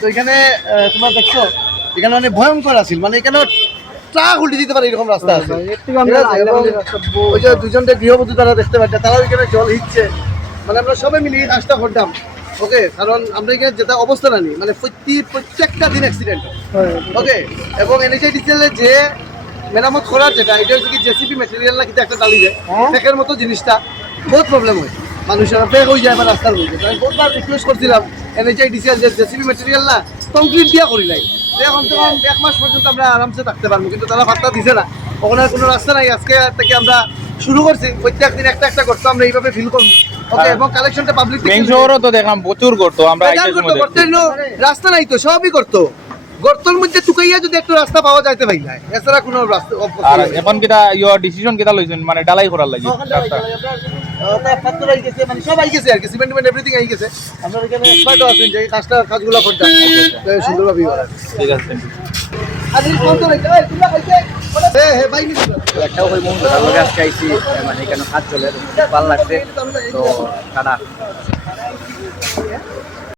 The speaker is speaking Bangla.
তো এখানে তোমার দেখছো এখানে অনেক ভয়ঙ্কর আছিল, মানে এখানে ট্রাক উল্টে দিতে পারে এরকম রাস্তা আছে। এবং ওই যে দুজনটা গৃহবধূ তারা দেখতে পাচ্ছে, তারাও এখানে জল হিচ্ছে, মানে আমরা সবাই মিলে এই কাজটা করতাম। ওকে, কারণ আমরা এখানে যেটা অবস্থা না নিই, মানে প্রত্যেকটা দিন অ্যাক্সিডেন্ট ওকে। এবং NHIDCL যে মেরামত করার যেটা, এটা হচ্ছে কি জেসিপি ম্যাটেরিয়াল না কিন্তু একটা ডালি যায় প্যাকের মতো জিনিসটা, বহুত প্রবলেম হয় মানুষের, প্যাক হয়ে যায় বা রাস্তার মধ্যে। আমি বহুতবার রিকোয়েস্ট করছিলাম NHIDCL যে জেসিপি ম্যাটেরিয়াল না কংক্রিট দিয়া করি নাই, কমসে কম 1 মাস পর্যন্ত আমরা আরামসে থাকতে পারবো, কিন্তু তারা পাত্তা দিছে না। ওখানে কোনো রাস্তা নাই। আজকে থেকে আমরা শুরু করছি, প্রত্যেক দিন একটা একটা করতো, আমরা এইভাবে ফিল করবো ওকে। এবং কালেকশনটা পাবলিক শহরও তো দেখলাম প্রচুর করতো, আমরা রাস্তা নাই তো সবই করতো, গর্তর মধ্যে টুকাইয়া যদি একটু রাস্তা পাওয়া যাইতে পারি না, এছাড়া কোনো রাস্তা। আর এখন কিটা ডিসিশন কিটা লইছেন মানে ডালাই করার লাগি রাস্তা? মানে সব আই গেছে আর কি, সিমেন্ট এভরিথিং আই গেছে। আপনার এখানে এক্সপার্টও আছেন যে কাজগুলো করতে সুন্দরভাবে করা। ঠিক আছে। একটাও ওই মুহূর্তে তার লগে আজকে আইছি, মানে এখানে কাজ চলে ভালো লাগছে তো টাটা।